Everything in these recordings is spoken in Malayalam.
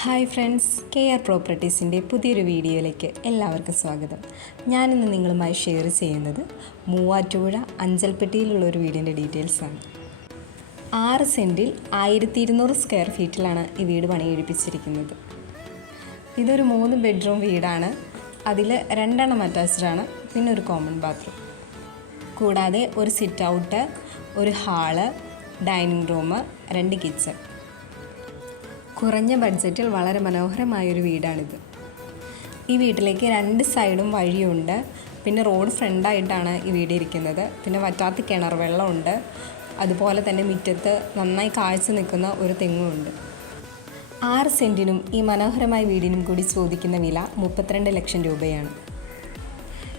ഹായ് ഫ്രണ്ട്സ് കെ ആർ പ്രോപ്പർട്ടീസിന്റെ പുതിയൊരു വീഡിയോയിലേക്ക് എല്ലാവർക്കും സ്വാഗതം. ഞാനിന്ന് നിങ്ങളുമായി ഷെയർ ചെയ്യുന്നത് മൂവാറ്റുപുഴ അഞ്ചൽപ്പെട്ടിയിലുള്ള ഒരു വീടിന്റെ ഡീറ്റെയിൽസാണ് ആറ് സെന്റിൽ ആയിരത്തി ഇരുന്നൂറ് സ്ക്വയർ ഫീറ്റിലാണ് ഈ വീട് പണിയെടുപ്പിച്ചിരിക്കുന്നത്. ഇതൊരു മൂന്ന് ബെഡ്റൂം വീടാണ്. അതിൽ രണ്ടെണ്ണം അറ്റാച്ച്ഡാണ് പിന്നെ ഒരു കോമൺ ബാത്റൂം കൂടാതെ ഒരു സിറ്റ് ഔട്ട് ഒരു ഹാൾ ഡൈനിങ് റൂം രണ്ട് കിച്ചൺ കുറഞ്ഞ ബഡ്ജറ്റിൽ വളരെ മനോഹരമായൊരു വീടാണിത്. ഈ വീട്ടിലേക്ക് രണ്ട് സൈഡും വഴിയുണ്ട്. പിന്നെ റോഡ് ഫ്രണ്ടായിട്ടാണ് ഈ വീട് ഇരിക്കുന്നത്. പിന്നെ വറ്റാത്ത കിണർ വെള്ളമുണ്ട്. അതുപോലെ തന്നെ മുറ്റത്ത് നന്നായി കാഴ്ച നിൽക്കുന്ന ഒരു തെങ്ങുമുണ്ട്. ആറ് സെന്റിനും ഈ മനോഹരമായ വീടിനും കൂടി ചോദിക്കുന്ന വില മുപ്പത്തിരണ്ട് ലക്ഷം രൂപയാണ്.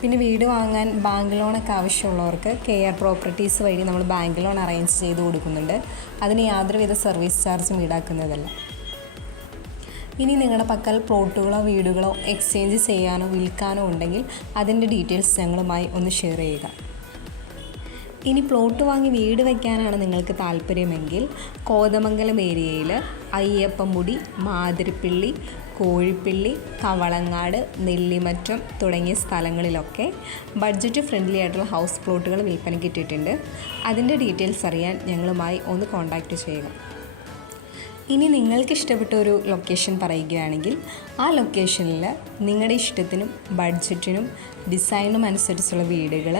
പിന്നെ വീട് വാങ്ങാൻ ബാങ്ക് ലോണൊക്കെ ആവശ്യമുള്ളവർക്ക് കെ ആർ പ്രോപ്പർട്ടീസ് വഴി നമ്മൾ ബാങ്ക് ലോൺ അറേഞ്ച് ചെയ്ത് കൊടുക്കുന്നുണ്ട്. അതിന് യാതൊരുവിധ സർവീസ് ചാർജും ഈടാക്കുന്നതല്ല. ഇനി നിങ്ങളുടെ പക്കൽ പ്ലോട്ടുകളോ വീടുകളോ എക്സ്ചേഞ്ച് ചെയ്യാനോ വിൽക്കാനോ ഉണ്ടെങ്കിൽ അതിന്റെ ഡീറ്റെയിൽസ് ഞങ്ങളുമായി ഒന്ന് ഷെയർ ചെയ്യുക. ഇനി പ്ലോട്ട് വാങ്ങി വീട് വയ്ക്കാനാണ് നിങ്ങൾക്ക് താല്പര്യമെങ്കിൽ കോതമംഗലം ഏരിയയിൽ അയ്യപ്പമുടി മാതിരിപ്പിള്ളി കോഴിപ്പിള്ളി കവളങ്ങാട് നെല്ലിമറ്റം തുടങ്ങിയ സ്ഥലങ്ങളിലൊക്കെ ബഡ്ജറ്റ് ഫ്രണ്ട്ലി ആയിട്ടുള്ള ഹൗസ് പ്ലോട്ടുകൾ വിൽപ്പനയ്ക്ക് ഇട്ടിട്ടുണ്ട്. അതിന്റെ ഡീറ്റെയിൽസ് അറിയാൻ ഞങ്ങളുമായി ഒന്ന് കോൺടാക്റ്റ് ചെയ്യുക. ഇനി നിങ്ങൾക്ക് ഇഷ്ടപ്പെട്ട ഒരു ലൊക്കേഷൻ പറയുകയാണെങ്കിൽ ആ ലൊക്കേഷനിൽ നിങ്ങളുടെ ഇഷ്ടത്തിനും ബഡ്ജറ്റിനും ഡിസൈനും അനുസരിച്ചുള്ള വീടുകൾ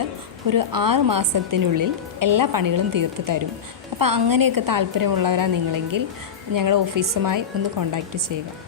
ഒരു ആറ് മാസത്തിനുള്ളിൽ എല്ലാ പണികളും തീർത്ത് തരും. അപ്പോൾ അങ്ങനെയൊക്കെ താല്പര്യമുള്ളവരാണ് നിങ്ങളെങ്കിൽ ഞങ്ങളുടെ ഓഫീസുമായി ഒന്ന് കോൺടാക്റ്റ് ചെയ്യുക.